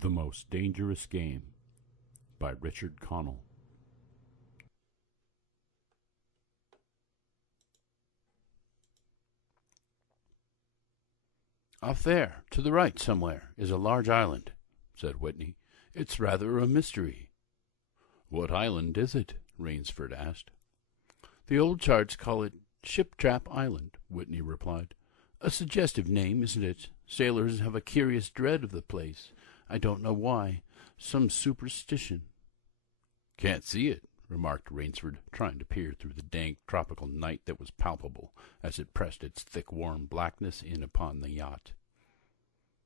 The Most Dangerous Game by Richard Connell. "Off there, to the right somewhere, is a large island," said Whitney. "It's rather a mystery." "What island is it?" Rainsford asked. "The old charts call it Ship Trap Island," Whitney replied. "A suggestive name, isn't it? Sailors have a curious dread of the place. I don't know why. Some superstition." "Can't see it," remarked Rainsford, trying to peer through the dank tropical night that was palpable as it pressed its thick warm blackness in upon the yacht.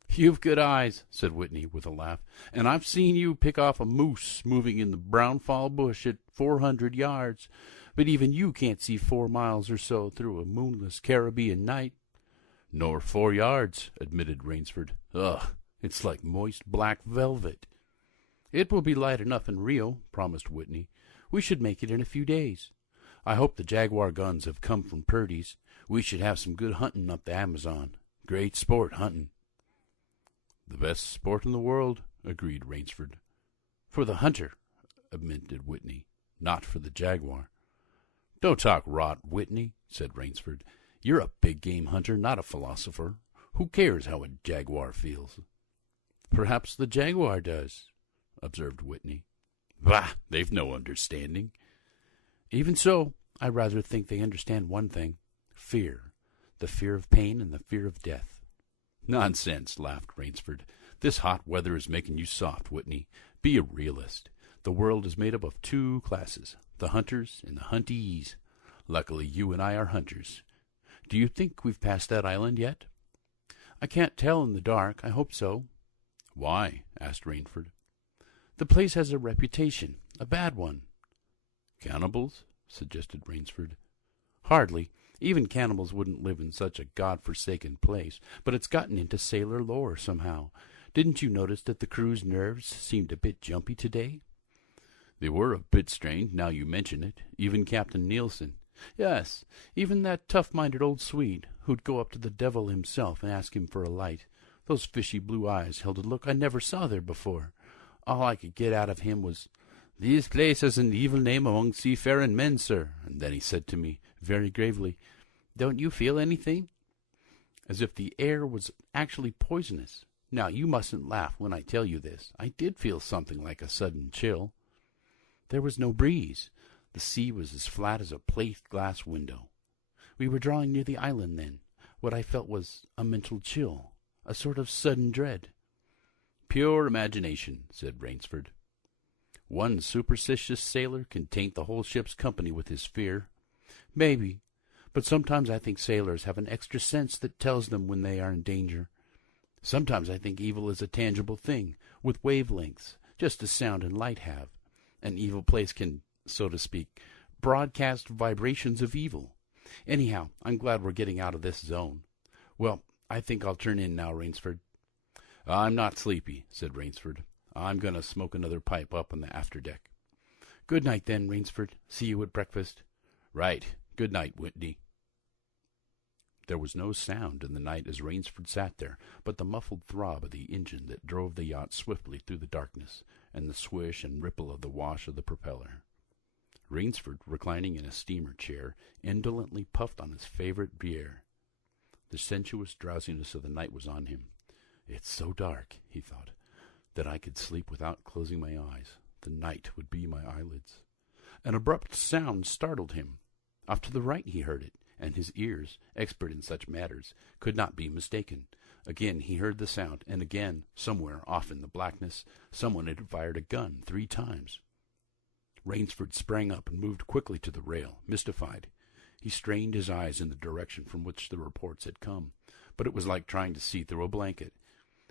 "You've good eyes," said Whitney with a laugh, "and I've seen you pick off a moose moving in the brownfall bush at 400 yards, but even you can't see 4 miles or so through a moonless Caribbean night." "Nor 4 yards," admitted Rainsford. "Ugh, it's like moist black velvet." "It will be light enough in Rio," promised Whitney. "We should make it in a few days. I hope the Jaguar guns have come from Purdy's. We should have some good hunting up the Amazon. Great sport, hunting." "The best sport in the world," agreed Rainsford. "For the hunter," admitted Whitney, "not for the Jaguar." "Don't talk rot, Whitney," said Rainsford. "You're a big-game hunter, not a philosopher. Who cares how a jaguar feels?" "Perhaps the Jaguar does," observed Whitney. "Bah! They've no understanding." "Even so, I rather think they understand one thing. Fear. The fear of pain and the fear of death." "Nonsense," laughed Rainsford. "This hot weather is making you soft, Whitney. Be a realist. The world is made up of 2 classes, the hunters and the huntees. Luckily, you and I are hunters. Do you think we've passed that island yet?" "I can't tell in the dark. I hope so." "Why?" asked Rainsford. "The place has a reputation, a bad one." "Cannibals?" suggested Rainsford. "Hardly. Even cannibals wouldn't live in such a God-forsaken place, but it's gotten into sailor lore somehow. Didn't you notice that the crew's nerves seemed a bit jumpy today?" "They were a bit strained, now you mention it. Even Captain Nielsen." "Yes, even that tough-minded old Swede, who'd go up to the devil himself and ask him for a light. Those fishy blue eyes held a look I never saw there before. All I could get out of him was, 'This place has an evil name among seafaring men, sir.' And then he said to me, very gravely, 'Don't you feel anything?' As if the air was actually poisonous. Now, you mustn't laugh when I tell you this. I did feel something like a sudden chill. There was no breeze. The sea was as flat as a plate-glass window. We were drawing near the island then. What I felt was a mental chill, a sort of sudden dread." "Pure imagination," said Rainsford. "One superstitious sailor can taint the whole ship's company with his fear." "Maybe, but sometimes I think sailors have an extra sense that tells them when they are in danger. Sometimes I think evil is a tangible thing, with wavelengths, just as sound and light have. An evil place can, so to speak, broadcast vibrations of evil. Anyhow, I'm glad we're getting out of this zone. Well, I think I'll turn in now, Rainsford." "I'm not sleepy," said Rainsford. "I'm going to smoke another pipe up on the afterdeck." "Good night, then, Rainsford. See you at breakfast." "Right. Good night, Whitney." There was no sound in the night as Rainsford sat there, but the muffled throb of the engine that drove the yacht swiftly through the darkness, and the swish and ripple of the wash of the propeller. Rainsford, reclining in a steamer chair, indolently puffed on his favorite beer. The sensuous drowsiness of the night was on him. "It's so dark," he thought, "that I could sleep without closing my eyes. The night would be my eyelids." An abrupt sound startled him. Off to the right he heard it, and his ears, expert in such matters, could not be mistaken. Again he heard the sound, and again, somewhere off in the blackness, someone had fired a gun 3 times. Rainsford sprang up and moved quickly to the rail, mystified. He strained his eyes in the direction from which the reports had come, but it was like trying to see through a blanket.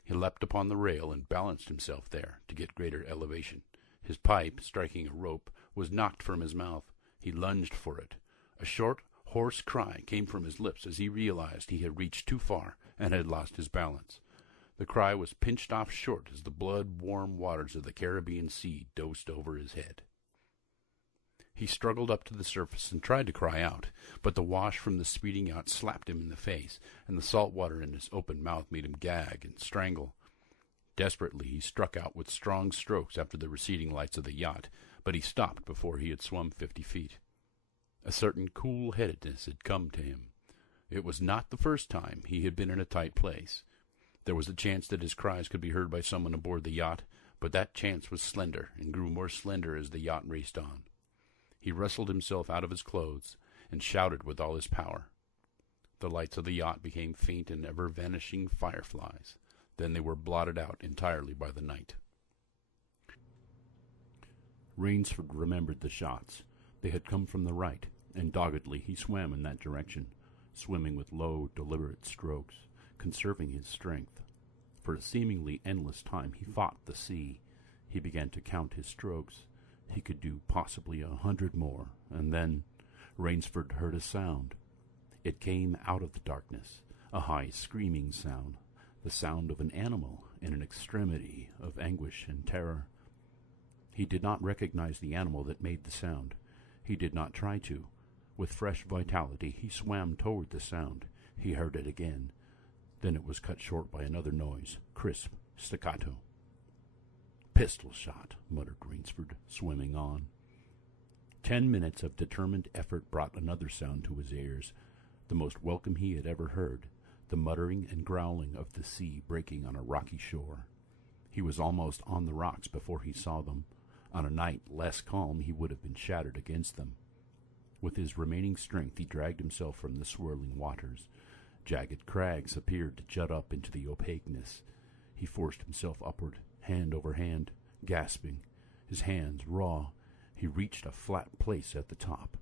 He leapt upon the rail and balanced himself there to get greater elevation. His pipe, striking a rope, was knocked from his mouth. He lunged for it. A short, hoarse cry came from his lips as he realized he had reached too far and had lost his balance. The cry was pinched off short as the blood-warm waters of the Caribbean Sea dosed over his head. He struggled up to the surface and tried to cry out, but the wash from the speeding yacht slapped him in the face, and the salt water in his open mouth made him gag and strangle. Desperately, he struck out with strong strokes after the receding lights of the yacht, but he stopped before he had swum 50 feet. A certain cool-headedness had come to him. It was not the first time he had been in a tight place. There was a chance that his cries could be heard by someone aboard the yacht, but that chance was slender and grew more slender as the yacht raced on. He wrestled himself out of his clothes and shouted with all his power. The lights of the yacht became faint and ever-vanishing fireflies. Then they were blotted out entirely by the night. Rainsford remembered the shots. They had come from the right, and doggedly he swam in that direction, swimming with low, deliberate strokes, conserving his strength. For a seemingly endless time he fought the sea. He began to count his strokes. He could do possibly 100 more, and then Rainsford heard a sound. It came out of the darkness, a high screaming sound, the sound of an animal in an extremity of anguish and terror. He did not recognize the animal that made the sound. He did not try to. With fresh vitality he swam toward the sound. He heard it again. Then it was cut short by another noise, crisp, staccato. "Pistol shot," muttered Rainsford, swimming on. 10 minutes of determined effort brought another sound to his ears, the most welcome he had ever heard, the muttering and growling of the sea breaking on a rocky shore. He was almost on the rocks before he saw them. On a night less calm he would have been shattered against them. With his remaining strength he dragged himself from the swirling waters. Jagged crags appeared to jut up into the opaqueness. He forced himself upward, hand over hand, gasping, his hands raw. He reached a flat place at the top.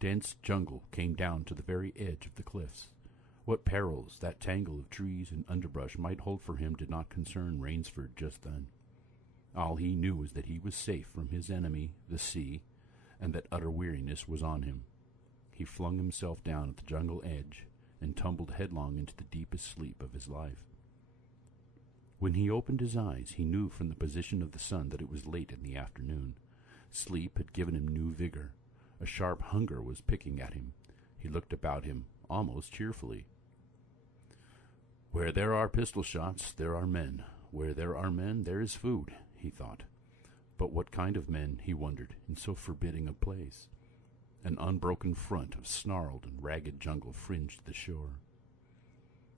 Dense jungle came down to the very edge of the cliffs. What perils that tangle of trees and underbrush might hold for him did not concern Rainsford just then. All he knew was that he was safe from his enemy, the sea, and that utter weariness was on him. He flung himself down at the jungle edge and tumbled headlong into the deepest sleep of his life. When he opened his eyes, he knew from the position of the sun that it was late in the afternoon. Sleep had given him new vigor. A sharp hunger was picking at him. He looked about him, almost cheerfully. "Where there are pistol shots, there are men. Where there are men, there is food," he thought. But what kind of men, he wondered, in so forbidding a place? An unbroken front of snarled and ragged jungle fringed the shore.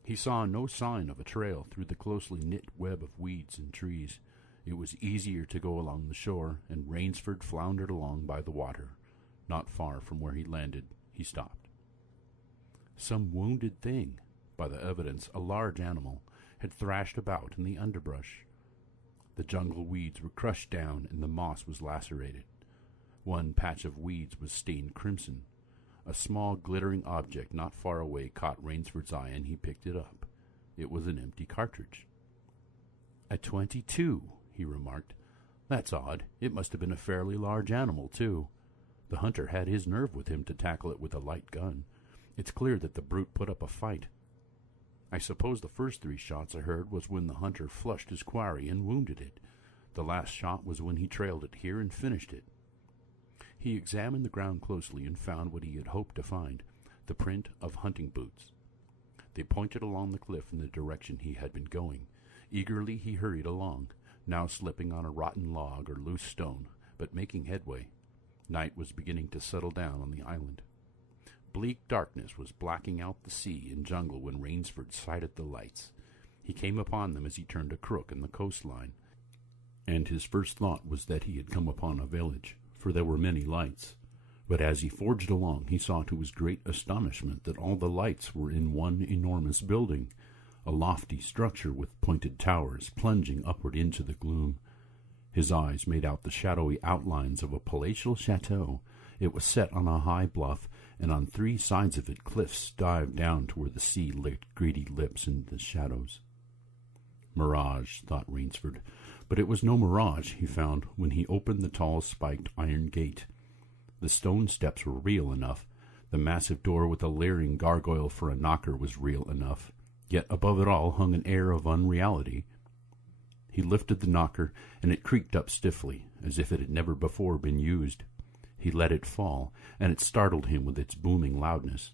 He saw no sign of a trail through the closely knit web of weeds and trees. It was easier to go along the shore, and Rainsford floundered along by the water. Not far from where he landed, he stopped. Some wounded thing, by the evidence a large animal, had thrashed about in the underbrush. The jungle weeds were crushed down and the moss was lacerated. One patch of weeds was stained crimson. A small glittering object not far away caught Rainsford's eye, and he picked it up. It was an empty cartridge. "A .22, he remarked. "That's odd. It must have been a fairly large animal, too. The hunter had his nerve with him to tackle it with a light gun. It's clear that the brute put up a fight. I suppose the first 3 shots I heard was when the hunter flushed his quarry and wounded it. The last shot was when he trailed it here and finished it." He examined the ground closely and found what he had hoped to find, the print of hunting boots. They pointed along the cliff in the direction he had been going. Eagerly he hurried along, now slipping on a rotten log or loose stone, but making headway. Night was beginning to settle down on the island. Bleak darkness was blacking out the sea and jungle when Rainsford sighted the lights. He came upon them as he turned a crook in the coastline, and his first thought was that he had come upon a village, for there were many lights. But as he forged along, he saw to his great astonishment that all the lights were in one enormous building, a lofty structure with pointed towers plunging upward into the gloom. His eyes made out the shadowy outlines of a palatial chateau. It was set on a high bluff, and on 3 sides of it cliffs dived down to where the sea licked greedy lips in the shadows. Mirage, thought Rainsford, but it was no mirage, he found, when he opened the tall spiked iron gate. The stone steps were real enough. The massive door with a leering gargoyle for a knocker was real enough. Yet above it all hung an air of unreality. He lifted the knocker, and it creaked up stiffly, as if it had never before been used. He let it fall, and it startled him with its booming loudness.